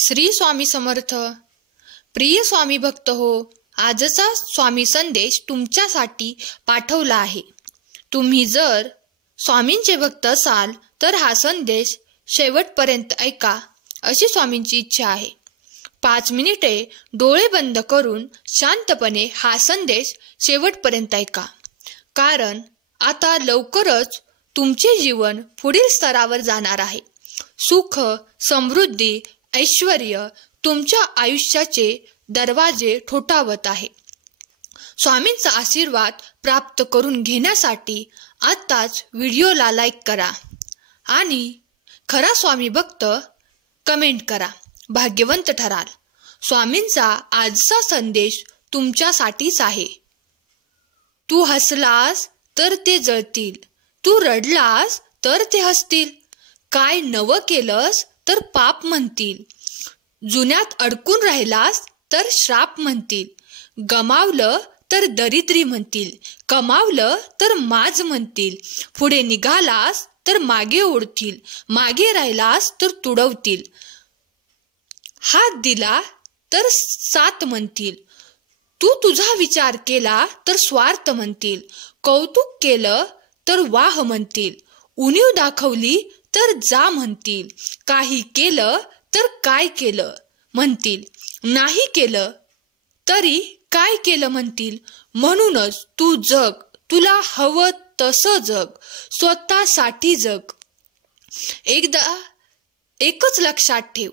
श्री स्वामी समर्थ. प्रिय स्वामी भक्त हो, आजचा स्वामी संदेश तुमच्यासाठी पाठवला आहे. तुम्ही जर स्वामींचे भक्त असाल तर हा संदेश शेवटपर्यंत ऐका अशी स्वामींची इच्छा आहे. 5 मिनिटे डोळे बंद करून शांतपणे हा संदेश शेवटपर्यंत ऐका, कारण आता लवकरच तुमचे जीवन पुढील स्तरावर जाणार आहे. सुख, समृद्धी, ऐश्वर्य तुमच्या आयुष्याचे दरवाजे ठोठावत आहे. स्वामींचा आशीर्वाद प्राप्त करून घेण्यासाठी आत्ताच व्हिडिओला लाईक करा आणि खरा स्वामी भक्त कमेंट करा. भाग्यवंत ठराल. स्वामींचा आजचा संदेश तुमच्यासाठीच आहे. तू हसलास तर ते जळतील, तू रडलास तर ते हसतील. काय नवं केलंस तर पाप म्हणतील, जुन्यात अडकून राहिलास तर श्राप म्हणतील. गमावलं तर दरिद्री म्हणतील, कमावलं तर माज म्हणतील. पुढे निघालास तर मागे ओढतील, मागे राहिलास तर तुडवतील. हात दिला तर साथ म्हणतील, तू तुझा विचार केला तर स्वार्थ म्हणतील. कौतुक केलं तर वाह म्हणतील, उणीव दाखवली तर जा म्हणतील. काही केलं तर काय केलं म्हणतील, नाही केलं तरी काय केलं म्हणतील. म्हणूनच तू जग, तुला हवं तसं जग, स्वतःसाठी जग. एकच लक्षात ठेव,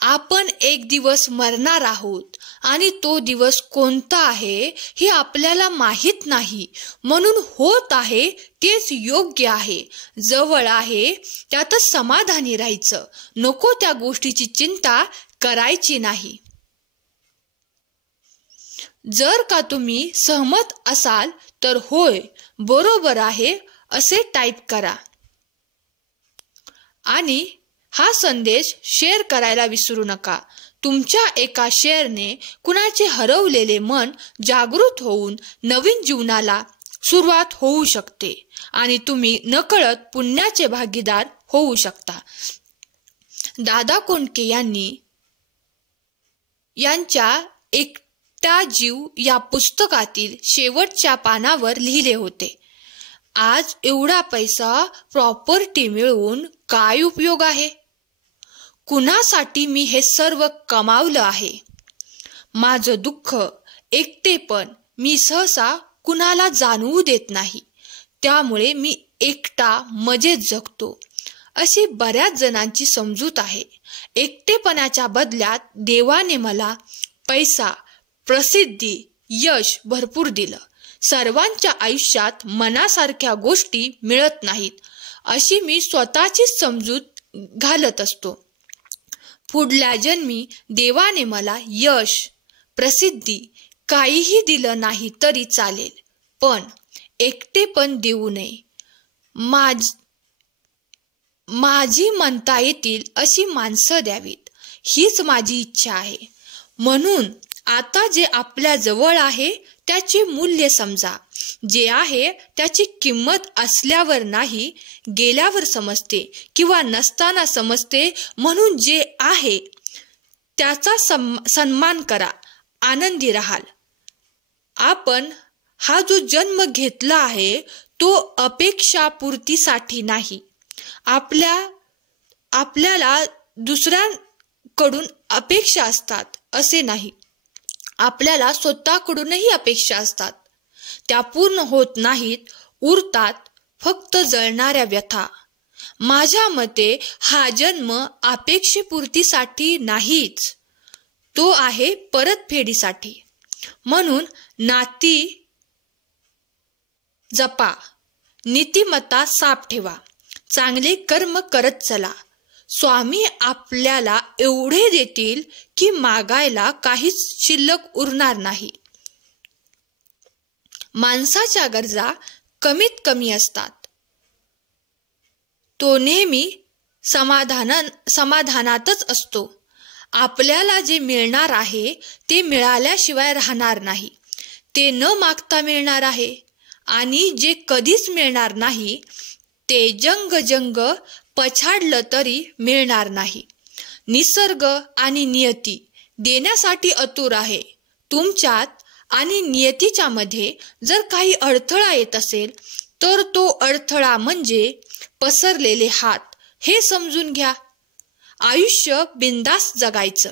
आपण एक दिवस मरणार आहोत आणि तो दिवस कोणता आहे हे आपल्याला माहीत नाही. म्हणून होत आहे तेच योग्य आहे, जवळ आहे त्यातच समाधानी राहायचं. नको त्या गोष्टीची चिंता करायची नाही. जर का तुम्ही सहमत असाल तर होय, बरोबर आहे असे टाईप करा आणि हा संदेश शेअर करायला विसरू नका. तुमच्या एका शेअरने कुणाचे हरवलेले मन जागृत होऊन नवीन जीवनाला सुरुवात होऊ शकते आणि तुम्ही नकळत पुण्याचे भागीदार होऊ शकता. दादा कोंडके यांच्या एकटा जीव या पुस्तकातील शेवटच्या पानावर लिहिले होते, आज एवढा पैसा, प्रॉपर्टी मिळवून काय उपयोग आहे? कुणासाठी मी हे सर्व कमावलं आहे? माझं दुःख, एकटेपण मी सहसा कुणाला जाणवू देत नाही, त्यामुळे मी एकटा मजेत जगतो. अशी बऱ्याच जणांची समजूत आहे. एकटेपणाच्या बदल्यात देवाने मला पैसा, प्रसिद्धी, यश भरपूर दिलं. सर्वांच्या आयुष्यात मनासारख्या गोष्टी मिळत नाहीत अशी मी स्वतःची समजूत घालत असतो. पुढल्या जन्मी देवाने मला यश, प्रसिद्धी काहीही दिलं नाही तरी चालेल, पण एकटेपण देऊ नये. माझी म्हणता येतील अशी माणसं द्यावीत, हीच माझी इच्छा आहे. म्हणून आता जे आपल्या जवळ आहे त्याचे मूल्य समजा. जे आहे त्याची किंमत असल्यावर नाही, गेल्यावर समजते किंवा नसताना समजते. म्हणून जे आहे त्याचा सन्मान करा, आनंदी राहाल. आपण हा जो जन्म घेतला आहे तो अपेक्षापूर्तीसाठी नाही. आपल्याला दुसऱ्यांकडून अपेक्षा असतात असे नाही, आपल्याला स्वतःकडूनही अपेक्षा असतात. त्या पूर्ण होत नाहीत, उरतात फक्त जळणाऱ्या व्यथा. माझ्या मते हा जन्म अपेक्षेपूर्तीसाठी नाहीच, तो आहे परतफेडीसाठी. म्हणून नाती जपा, नीतिमत्ता साफ ठेवा, चांगले कर्म करत चला. स्वामी आपल्याला एवढे देतील की मागायला काहीच शिल्लक उरणार नाही. माणसाच्या गरजा कमीत कमी असतात. तो नेहमी समाधानातच असतो. आपल्याला जे मिळणार आहे ते मिळाल्याशिवाय राहणार नाही, ते न मागता मिळणार आहे. आणि जे कधीच मिळणार नाही ते जंग पछाडलं तरी मिळणार नाही. निसर्ग आणि नियती देण्यासाठी आतुर आहे. तुमच्यात आणि नियतीच्या मध्ये जर काही अडथळा येत असेल तर तो अडथळा म्हणजे पसरलेले हात हे समजून घ्या. आयुष्य बिनधास्त जगायचं.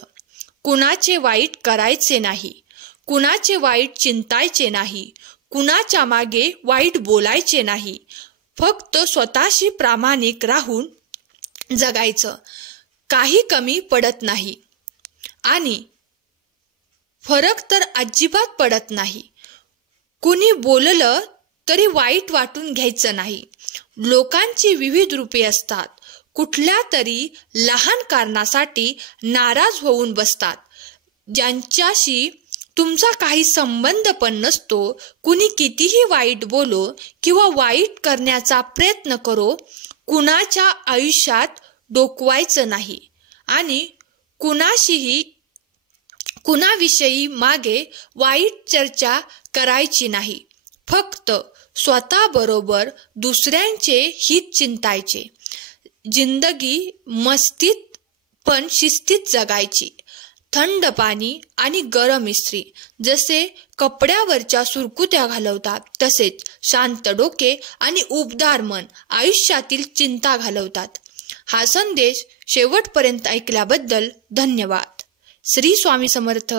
कुणाचे वाईट करायचे नाही, कुणाचे वाईट चिंतायचे नाही, कुणाच्या मागे वाईट बोलायचे नाही. फक्त स्वतःशी प्रामाणिक राहून जगायचं. काही कमी पडत नाही आणि फरक तर अजिबात पडत नाही. कुणी बोललं तरी वाईट वाटून घ्यायचं नाही. लोकांची विविध रूपे असतात. कुठल्या तरी लहान कारणासाठी नाराज होऊन बसतात. ज्यांच्याशी तुमचा काही संबंध पण नसतो. कुणी कितीही वाईट बोलो किंवा वाईट करण्याचा प्रयत्न करो, कुणाच्या आयुष्यात डोकवायचं नाही आणि कुणाविषयी मागे वाईट चर्चा करायची नाही. फक्त स्वतःबरोबर दुसऱ्यांचे हित चिंतायचे. जिंदगी मस्तीत पण शिस्तीत जगायची. थंड पाणी आणि गरम इस्त्री जसे कपड्यावरच्या सुरकुत्या घालवतात, तसेच शांत डोके आणि उबदार मन आयुष्यातील चिंता घालवतात. हा संदेश शेवटपर्यंत ऐकल्याबद्दल धन्यवाद. श्री स्वामी समर्थ.